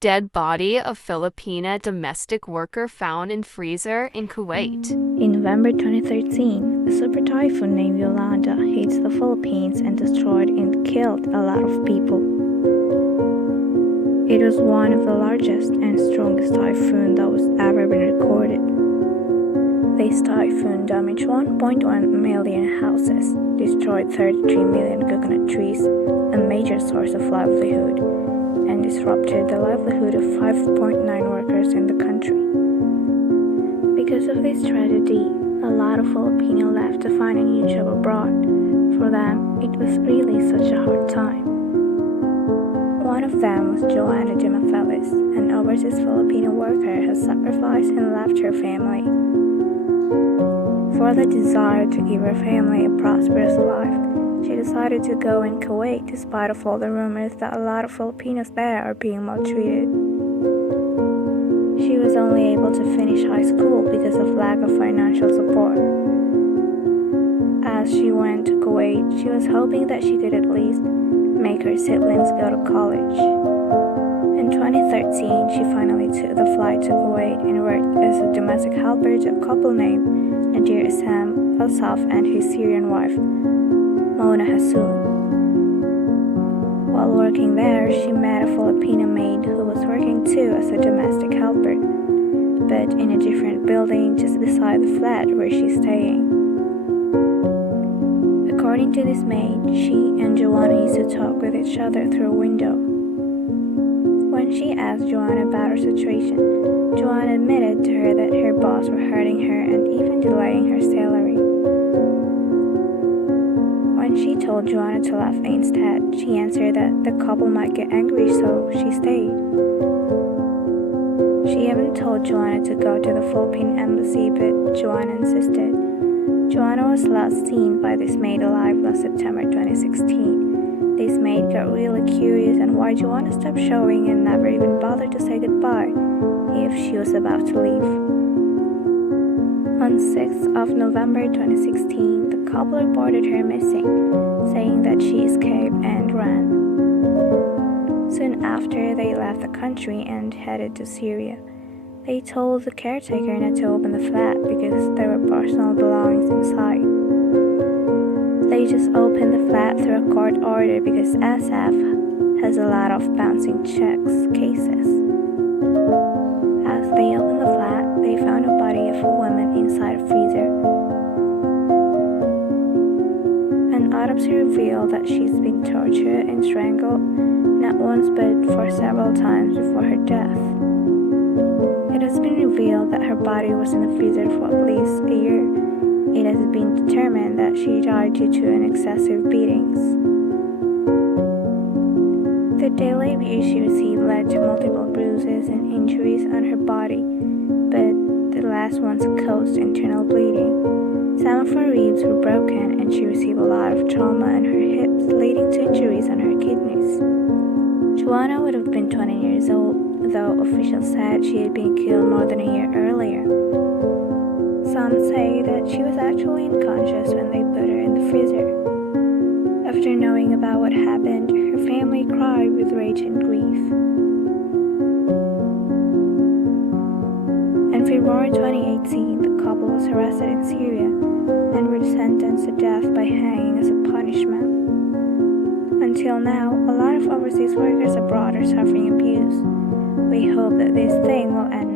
Dead body of Filipina domestic worker found in freezer in Kuwait. In November 2013, a super typhoon named Yolanda hit the Philippines and destroyed and killed a lot of people. It was one of the largest and strongest typhoon that was ever been recorded. This typhoon damaged 1.1 million houses, destroyed 33 million coconut trees, a major source of livelihood, and disrupted the livelihood of 5.9 workers in the country. Because of this tragedy, a lot of Filipinos left to find a new job abroad. For them, it was really such a hard time. One of them was Joanna Dimafelis, an overseas Filipino worker who sacrificed and left her family. For the desire to give her family a prosperous life, she decided to go in Kuwait despite of all the rumors that a lot of Filipinos there are being maltreated. She was only able to finish high school because of lack of financial support. As she went to Kuwait, she was hoping that she could at least make her siblings go to college. In 2013, she finally took the flight to Kuwait and worked as a domestic helper to a couple named Nadir Assam Al-Saf and his Syrian wife, Mona Hassoun. While working there, she met a Filipina maid who was working too as a domestic helper, but in a different building just beside the flat where she's staying. According to this maid, she and Joanna used to talk with each other through a window. When she asked Joanna about her situation, Joanna admitted to her that her boss were hurting her and even delaying her salary. When she told Joanna to laugh instead, she answered that the couple might get angry, so she stayed. She even told Joanna to go to the Philippine embassy, but Joanna insisted. Joanna was last seen by this maid alive last September 2016. This maid got really curious on why Joanna stopped showing and never even bothered to say goodbye if she was about to leave. On 6th of November 2016, the couple reported her missing, saying that she escaped and ran. Soon after, they left the country and headed to Syria. They told the caretaker not to open the flat because there were personal belongings inside. They just opened the flat through a court order because SF has a lot of bouncing checks cases. As they opened the flat, they found a body of a woman inside a freezer. An autopsy revealed that she's been tortured and strangled, not once but for several times before her death. It has been revealed that her body was in the freezer for at least a year. It has been determined that she died due to an excessive beatings. The daily abuse she received led to multiple bruises and injuries on her body, but the last ones caused internal bleeding. Some of her ribs were broken and she received a lot of trauma on her hips, leading to injuries on her kidneys. Joanna would have been 20 years old, though officials said she had been killed more than a year earlier. Some say that she was actually unconscious when they put her in the freezer. After knowing about what happened, her family cried with rage and grief. In February 2018, the couple was arrested in Syria and were sentenced to death by hanging as a punishment. Until now, a lot of overseas workers abroad are suffering abuse. We hope that this thing will end